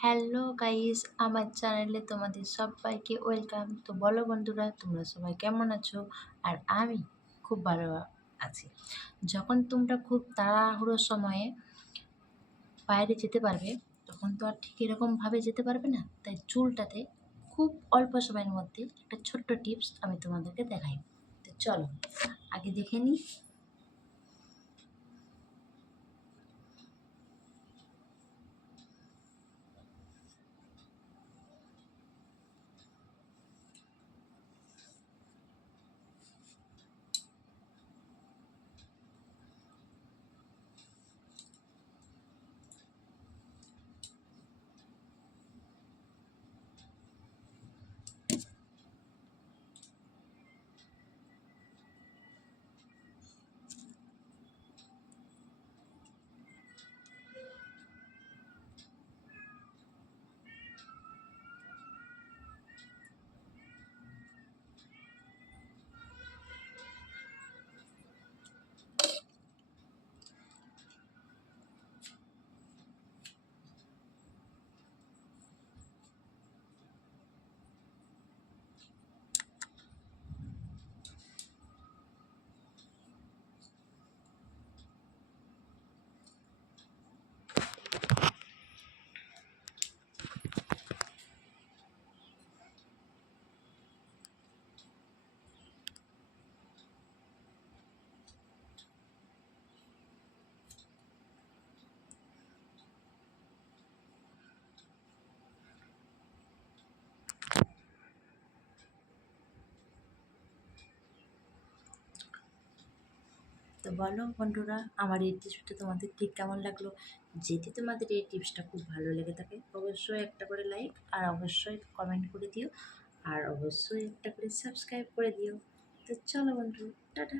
Hello guys, আমার চ্যানেলে তোমাদের সবাইকে ওয়েলকাম। তো বলো বন্ধুরা, তোমরা সবাই কেমন আছো? আর আমি খুব ভালো আছি। যখন তোমরা খুব তাড়াহুড়োর সময়ে বাইরে যেতে পারবে, তখন তো আর ঠিক এরকমভাবে যেতে পারবে না। তাই চুলটাতে খুব অল্প সময়ের মধ্যে একটা ছোট্ট টিপস আমি তোমাদেরকে দেখাই। তো চলো আগে দেখে নিই। তো বলো বন্ধুরা, আমার এই টিপসটা তোমাদের ঠিক কেমন লাগলো? যদি তোমাদের এই টিপসটা খুব ভালো লেগে থাকে, অবশ্যই একটা করে লাইক আর অবশ্যই কমেন্ট করে দিও, আর অবশ্যই একটা করে সাবস্ক্রাইব করে দিও। তো চলো বন্ধু, টাটা।